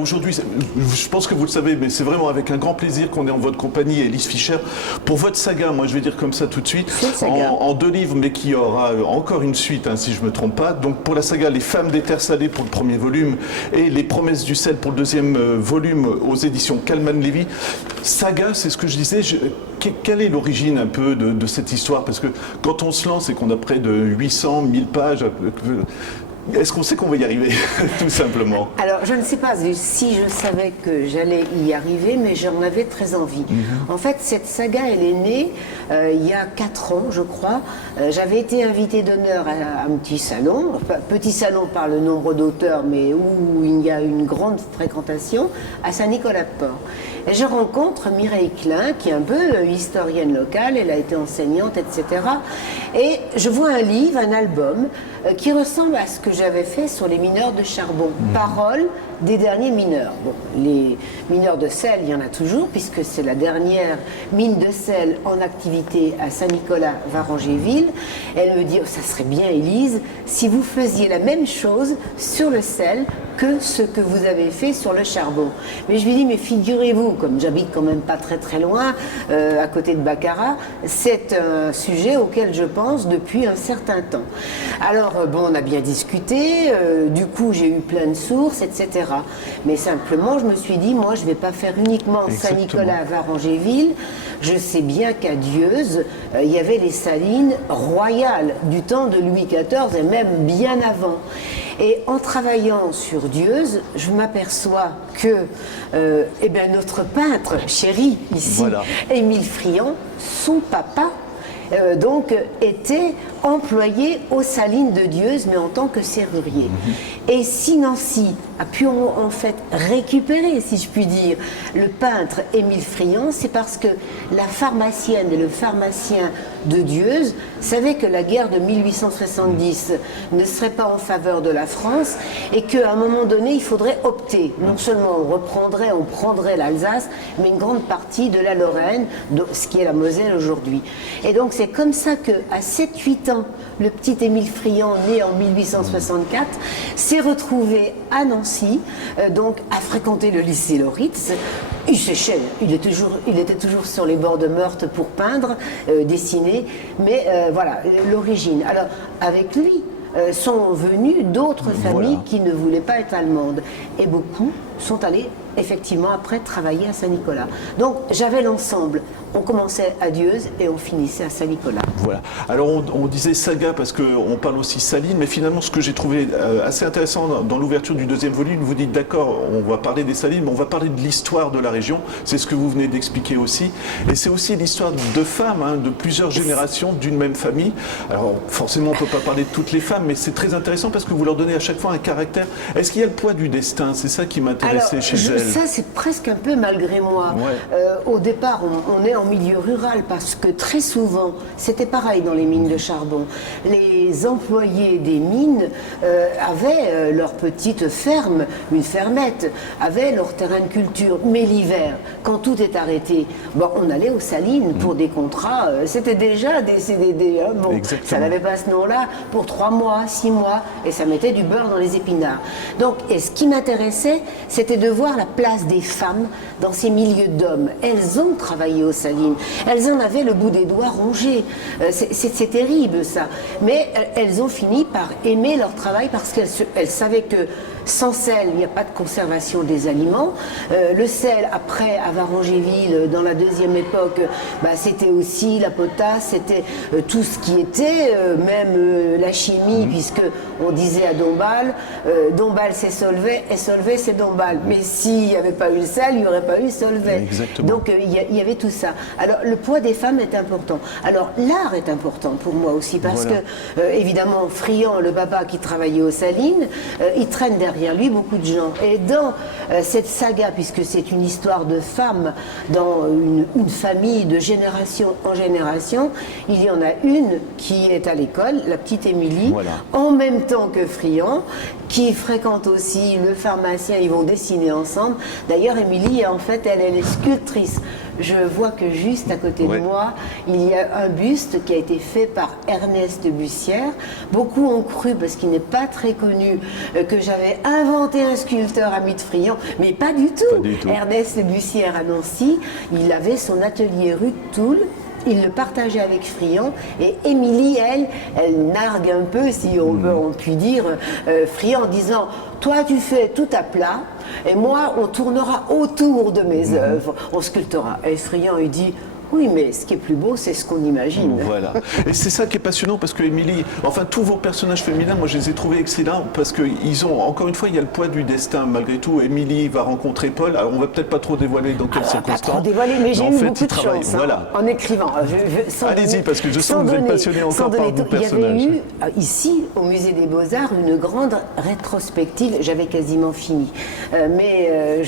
aujourd'hui, je pense que vous le savez, mais c'est vraiment avec un grand plaisir qu'on est en votre compagnie, Elise Fischer, pour votre saga, moi je vais dire comme ça tout de suite, en 2 livres, mais qui aura encore une suite, hein, si je ne me trompe pas. Donc pour la saga Les Femmes des Terres Salées pour le premier volume et Les Promesses du Sel pour le deuxième volume aux éditions Calman Levy. Saga, c'est ce que je disais. Quelle est l'origine un peu de cette histoire? Parce que quand on se lance et qu'on a près de 800, 1000 pages, est-ce qu'on sait qu'on va y arriver, tout simplement? Alors, je ne sais pas si je savais que j'allais y arriver, mais j'en avais très envie. En fait, cette saga, elle est née il y a 4 ans, je crois. J'avais été invitée d'honneur à un petit salon, petit salon par le nombre d'auteurs, mais où il y a une grande fréquentation, à Saint-Nicolas-de-Port. Et je rencontre Mireille Klein, qui est un peu historienne locale, elle a été enseignante, etc. Et je vois un livre, un album, qui ressemble à ce que j'avais fait sur les mineurs de charbon. Paroles des derniers mineurs. Bon, les mineurs de sel, il y en a toujours, puisque c'est la dernière mine de sel en activité à Saint-Nicolas-Varangéville. Elle me dit, oh, ça serait bien, Élise, si vous faisiez la même chose sur le sel que ce que vous avez fait sur le charbon. Mais je lui dis, mais figurez-vous, comme j'habite quand même pas très loin, à côté de Baccarat, c'est un sujet auquel je pense depuis un certain temps. Alors, bon, on a bien discuté, du coup j'ai eu plein de sources, etc. Mais simplement, je me suis dit, moi je ne vais pas faire uniquement Saint-Nicolas-Varangéville. Je sais bien qu'à Dieuze, il y avait les salines royales du temps de Louis XIV et même bien avant. Et en travaillant sur Dieuze, je m'aperçois que eh bien, notre peintre chéri ici, voilà, Émile Friand, son papa, donc était employé aux salines de Dieuze, mais en tant que serrurier. Et si Nancy a pu en fait récupérer, si je puis dire, le peintre Émile Friand, c'est parce que la pharmacienne et le pharmacien de Dieuze savaient que la guerre de 1870 ne serait pas en faveur de la France et qu'à un moment donné, il faudrait opter. Non seulement on prendrait l'Alsace, mais une grande partie de la Lorraine, ce qui est la Moselle aujourd'hui. Et donc c'est comme ça qu'à 7-8 ans, le petit Émile Friand, né en 1864, s'est retrouvé à Nancy, donc à fréquenter le lycée Loritz. Il séchait, il était toujours sur les bords de Meurthe pour peindre, dessiner, mais voilà, l'origine. Alors, avec lui, sont venues d'autres familles qui ne voulaient pas être allemandes. Et beaucoup sont allés effectivement après travailler à Saint-Nicolas. Donc j'avais l'ensemble. On commençait à Dieuze et on finissait à Saint-Nicolas. Voilà. Alors on disait saga parce qu'on parle aussi saline, mais finalement ce que j'ai trouvé assez intéressant dans l'ouverture du deuxième volume, vous dites d'accord, on va parler des salines, mais on va parler de l'histoire de la région. C'est ce que vous venez d'expliquer aussi. Et c'est aussi l'histoire de femmes, hein, de plusieurs générations d'une même famille. Alors forcément on ne peut pas parler de toutes les femmes, mais c'est très intéressant parce que vous leur donnez à chaque fois un caractère. Est-ce qu'il y a le poids du destin? C'est ça qui m'intéressait chez elle. Ça c'est presque un peu malgré moi. Ouais. Au départ on est en milieu rural parce que très souvent, c'était pareil dans les mines de charbon, les employés des mines avaient leur petite ferme, une fermette, avaient leur terrain de culture, mais l'hiver, quand tout est arrêté, bon, on allait aux salines pour des contrats, c'était déjà des CDD, hein, bon, ça n'avait pas ce nom-là, pour 3 mois, 6 mois, et ça mettait du beurre dans les épinards. Donc, et ce qui m'intéressait, c'était de voir la place des femmes dans ces milieux d'hommes. Elles ont travaillé aux salines. Elles en avaient le bout des doigts rongé. C'est terrible ça. Mais elles ont fini par aimer leur travail parce qu'elles savaient que sans sel, il n'y a pas de conservation des aliments. Le sel, après, à Varangéville, dans la deuxième époque, bah, c'était aussi la potasse, c'était tout ce qui était, même la chimie, puisque on disait à Dombasle, Dombasle c'est Solvay, et Solvay c'est Dombasle. Mais s'il n'y avait pas eu le sel, il n'y aurait pas eu Solvay. Donc il y avait tout ça. Alors le poids des femmes est important. Alors l'art est important pour moi aussi, parce que, évidemment, Friand, le papa qui travaillait aux salines, il traîne derrière lui beaucoup de gens. Et dans cette saga, puisque c'est une histoire de femmes dans une famille de génération en génération, il y en a une qui est à l'école, la petite Émilie, en même temps que Friand, qui fréquente aussi le pharmacien, ils vont dessiner ensemble. D'ailleurs, Émilie, en fait, elle est sculptrice. Je vois que juste à côté de moi, il y a un buste qui a été fait par Ernest Bussière. Beaucoup ont cru, parce qu'il n'est pas très connu, que j'avais inventé un sculpteur ami de Friant, mais pas du tout. Pas du tout. Ernest Bussière à Nancy, il avait son atelier rue de Toul. Il le partageait avec Friant, et Émilie, elle nargue un peu, si on peut dire, Friant, en disant « Toi, tu fais tout à plat, et moi, on tournera autour de mes œuvres, on sculptera. » Et Friant, il dit « Oui, mais ce qui est plus beau, c'est ce qu'on imagine. » Voilà. Et c'est ça qui est passionnant, parce que Émilie, enfin tous vos personnages féminins, moi je les ai trouvés excellents, parce qu'ils ont, encore une fois, il y a le poids du destin malgré tout. Émilie va rencontrer Paul, alors on va peut-être pas trop dévoiler dans quelles circonstances. Pas trop dévoiler, mais j'ai eu beaucoup de chance en écrivant. Allez-y, parce que je sens que vous êtes passionné encore par vos personnages. Il y avait eu, ici, au Musée des Beaux-Arts, une grande rétrospective, j'avais quasiment fini. Mais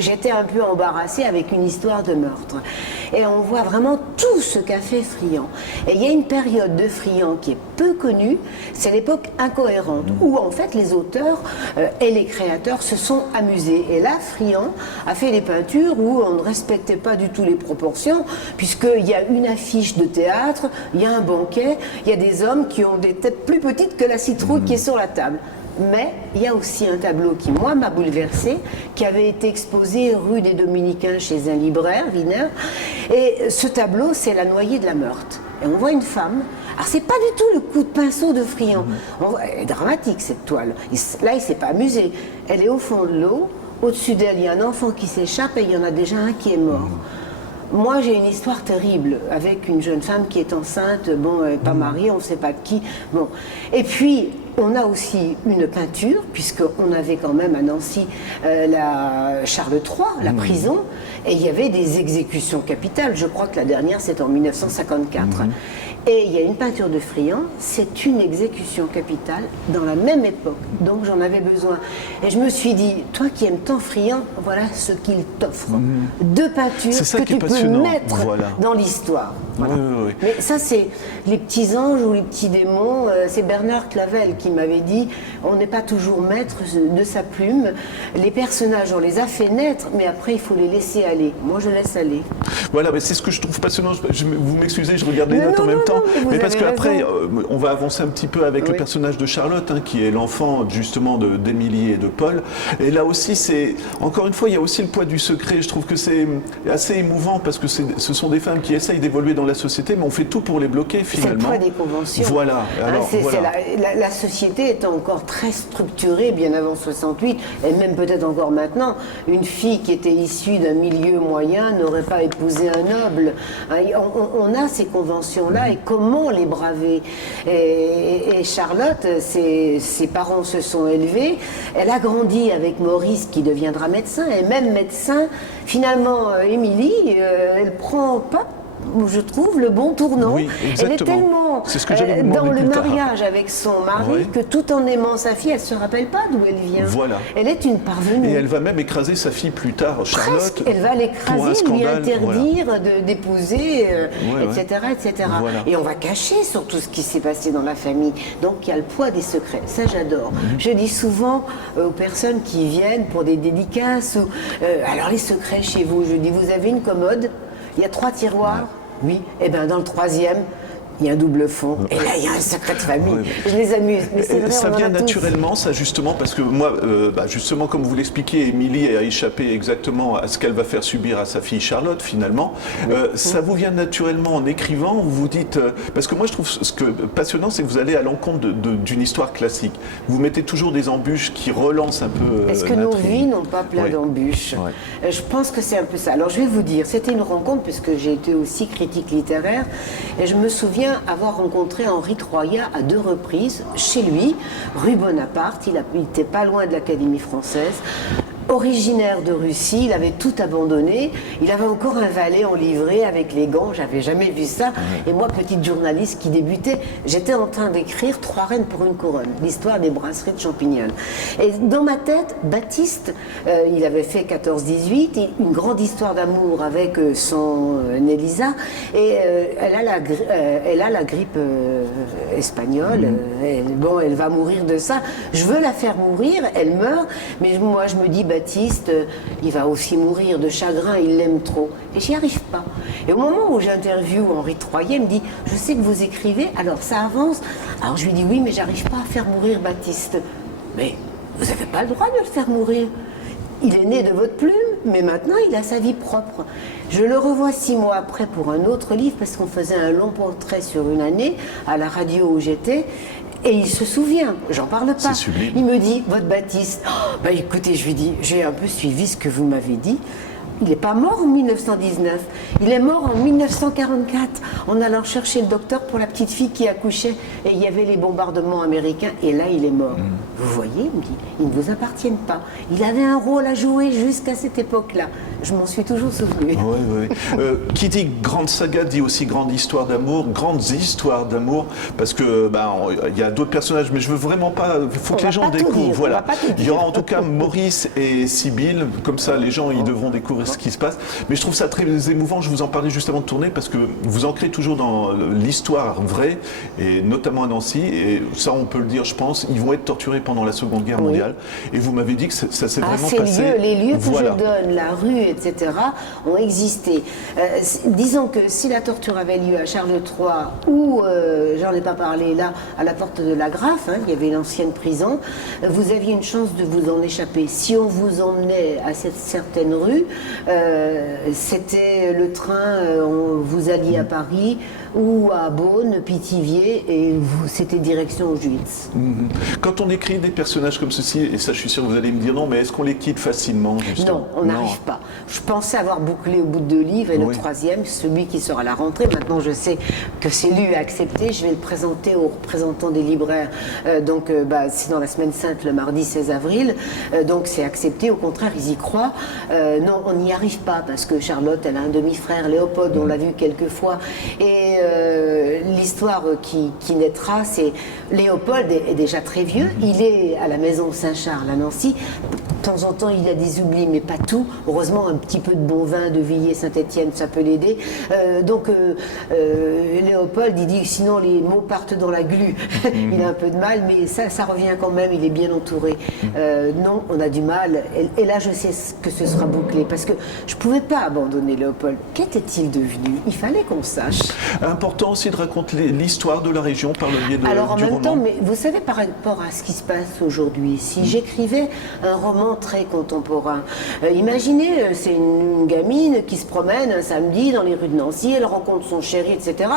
j'étais un peu embarrassée avec une histoire de meurtre. Et on voit vraiment tout ce qu'a fait Friant. Et il y a une période de Friant qui est peu connue, c'est l'époque incohérente, où en fait les auteurs et les créateurs se sont amusés. Et là, Friant a fait des peintures où on ne respectait pas du tout les proportions, puisqu'il y a une affiche de théâtre, il y a un banquet, il y a des hommes qui ont des têtes plus petites que la citrouille qui est sur la table. Mais il y a aussi un tableau qui, moi, m'a bouleversée, qui avait été exposé rue des Dominicains chez un libraire, Wiener. Et ce tableau, c'est La Noyée de la Meurthe. Et on voit une femme. Alors, c'est pas du tout le coup de pinceau de Friant. Elle est dramatique, cette toile. Là, il s'est pas amusé. Elle est au fond de l'eau. Au-dessus d'elle, il y a un enfant qui s'échappe et il y en a déjà un qui est mort. Moi, j'ai une histoire terrible avec une jeune femme qui est enceinte, bon, pas mariée, on ne sait pas de qui. Bon. Et puis, on a aussi une peinture, puisqu'on avait quand même à Nancy la Charles III, la prison, et il y avait des exécutions capitales. Je crois que la dernière, c'est en 1954. Et il y a une peinture de Friant, c'est une exécution capitale dans la même époque. Donc j'en avais besoin. Et je me suis dit, toi qui aimes tant Friant, voilà ce qu'il t'offre. Deux peintures que tu peux mettre dans l'histoire. Voilà. Mais ça, c'est les petits anges ou les petits démons. C'est Bernard Clavel qui m'avait dit, on n'est pas toujours maître de sa plume. Les personnages, on les a fait naître, mais après, il faut les laisser aller. Moi, je laisse aller. Voilà, mais c'est ce que je trouve passionnant. Vous m'excusez, je regarde les notes en même temps. Mais parce qu'après, on va avancer un petit peu avec le personnage de Charlotte, qui est l'enfant justement d'Émilie et de Paul. Et là aussi, c'est encore une fois, il y a aussi le poids du secret. Je trouve que c'est assez émouvant parce que ce sont des femmes qui essayent d'évoluer dans la société, mais on fait tout pour les bloquer finalement. C'est le poids des conventions. Voilà. Alors, la société est encore très structurée, bien avant 68, et même peut-être encore maintenant. Une fille qui était issue d'un milieu moyen n'aurait pas épousé un noble. On a ces conventions-là. Et comment les braver? Et Charlotte, ses parents se sont élevés. Elle a grandi avec Maurice qui deviendra médecin. Et même médecin, finalement, Émilie, elle prend pas, je trouve, le bon tournant. Oui, elle est tellement dans le mariage avec son mari que tout en aimant sa fille, elle ne se rappelle pas d'où elle vient. Voilà. Elle est une parvenue. Et elle va même écraser sa fille plus tard, Charlotte. Presque, elle va l'écraser, lui interdire d'épouser, etc. etc. Voilà. Et on va cacher sur tout ce qui s'est passé dans la famille. Donc il y a le poids des secrets. Ça, j'adore. Je dis souvent aux personnes qui viennent pour des dédicaces, alors les secrets chez vous, je dis, vous avez une commode, il y a 3 tiroirs. Oui. Et bien dans le 3e, il y a un double fond. Et là, il y a un secret de famille. Je les amuse. Mais c'est vrai, ça vient naturellement, tous. ça, justement, parce que moi, justement, comme vous l'expliquez, Émilie a échappé exactement à ce qu'elle va faire subir à sa fille Charlotte, finalement. Ça vous vient naturellement en écrivant, ou vous dites... parce que moi, je trouve ce que passionnant, c'est que vous allez à l'encontre d'une histoire classique. Vous mettez toujours des embûches qui relancent un peu Est-ce que nos vies n'ont pas plein d'embûches? Je pense que c'est un peu ça. Alors, je vais vous dire, c'était une rencontre, puisque j'ai été aussi critique littéraire, et je me souviens avoir rencontré Henri Troyat à 2 reprises chez lui, rue Bonaparte. Il n'était pas loin de l'Académie française. originaire de Russie, il avait tout abandonné, il avait encore un valet en livrée avec les gants, j'avais jamais vu ça. Et moi, petite journaliste qui débutait, j'étais en train d'écrire 3 reines pour une couronne, l'histoire des brasseries de Champignol. Et dans ma tête, Baptiste, il avait fait 14-18, une grande histoire d'amour avec son Elisa, et elle a la grippe espagnole, elle va mourir de ça. Je veux la faire mourir, elle meurt, mais moi je me dis, Baptiste, il va aussi mourir de chagrin, il l'aime trop. Et j'y arrive pas. Et au moment où j'interviewe Henri Troyer, il me dit, je sais que vous écrivez, alors ça avance. Alors je lui dis, oui, mais j'arrive pas à faire mourir Baptiste. Mais vous n'avez pas le droit de le faire mourir. Il est né de votre plume, mais maintenant il a sa vie propre. Je le revois 6 mois après pour un autre livre, parce qu'on faisait un long portrait sur une année à la radio où j'étais. Et il se souvient, j'en parle pas. Il me dit, votre Baptiste, écoutez, je lui dis, j'ai un peu suivi ce que vous m'avez dit. Il n'est pas mort en 1919, il est mort en 1944 en allant chercher le docteur pour la petite fille qui accouchait et il y avait les bombardements américains et là il est mort. Vous voyez, il me dit, ils ne vous appartiennent pas. Il avait un rôle à jouer jusqu'à cette époque-là. Je m'en suis toujours souvenu. Oui. Qui dit grande saga dit aussi grande histoire d'amour, grandes histoires d'amour, parce que il y a d'autres personnages, mais je veux vraiment pas. Il faut que les gens découvrent. Voilà. Il y aura en tout cas Maurice et Sibylle, comme ça les gens ils devront découvrir ce qui se passe. Mais je trouve ça très émouvant. Je vous en parlais juste avant de tourner parce que vous ancrez toujours dans l'histoire vraie et notamment à Nancy. Et ça, on peut le dire, je pense. Ils vont être torturés pendant la Seconde Guerre mondiale. Et vous m'avez dit que ça s'est vraiment passé. Les lieux que je donne, la rue, etc., ont existé. Disons que si la torture avait lieu à Charles III ou, j'en ai pas parlé là, à la porte de la Graffe, il y avait l'ancienne prison, vous aviez une chance de vous en échapper. Si on vous emmenait à cette certaine rue, c'était le train, vous alliez à Paris ou à Beaune, Pithiviers, et c'était direction Auschwitz. Quand on écrit des personnages comme ceci, et ça je suis sûr que vous allez me dire non, mais est-ce qu'on les quitte facilement justement? Non, on n'arrive pas. Je pensais avoir bouclé au bout de 2 livres, et le 3e, celui qui sera à la rentrée, maintenant je sais que c'est lu et accepté, je vais le présenter aux représentants des libraires, c'est dans la semaine sainte, le mardi 16 avril, donc c'est accepté, au contraire ils y croient. Non, on n'y arrive pas, parce que Charlotte, elle a un demi-frère, Léopold, on l'a vu quelques fois, et l'histoire qui naîtra, c'est Léopold est déjà très vieux, il est à la maison Saint-Charles à Nancy, de temps en temps il a des oublis, mais pas tout, heureusement un petit peu de bon vin de Villiers, Saint-Étienne, ça peut l'aider, Léopold, il dit sinon les mots partent dans la glu, il a un peu de mal, mais ça revient quand même, il est bien entouré. Non, on a du mal, et là je sais que ce sera bouclé, parce que je ne pouvais pas abandonner Léopold. Qu'était-il devenu? Il fallait qu'on sache. Important aussi de raconter l'histoire de la région par le biais du roman. Alors en même temps, mais vous savez, par rapport à ce qui se passe aujourd'hui, si j'écrivais un roman très contemporain, imaginez, c'est une gamine qui se promène un samedi dans les rues de Nancy, elle rencontre son chéri, etc.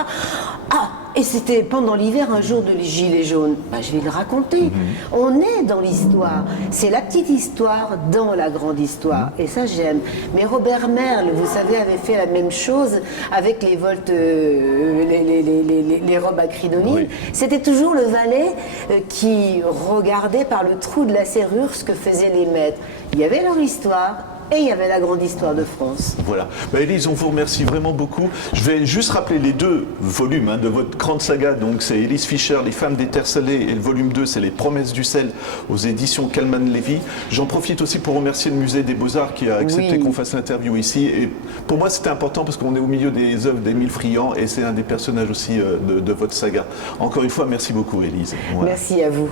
Et c'était pendant l'hiver, un jour de gilet jaune. Je vais le raconter. On est dans l'histoire. C'est la petite histoire dans la grande histoire. Et ça, j'aime. Mais Robert Merle, vous savez, avait fait la même chose avec les les robes à crinoline. C'était toujours le valet qui regardait par le trou de la serrure ce que faisaient les maîtres. Il y avait leur histoire. Et il y avait la grande histoire de France. Voilà. Élise, on vous remercie vraiment beaucoup. Je vais juste rappeler les 2 volumes de votre grande saga. Donc c'est Élise Fischer, Les femmes des terres salées, et le volume 2, c'est Les promesses du sel aux éditions Calman-Lévy. J'en profite aussi pour remercier le Musée des Beaux-Arts qui a accepté qu'on fasse l'interview ici. Et pour moi, c'était important parce qu'on est au milieu des œuvres d'Émile Friand et c'est un des personnages aussi de votre saga. Encore une fois, merci beaucoup, Élise. Voilà. Merci à vous.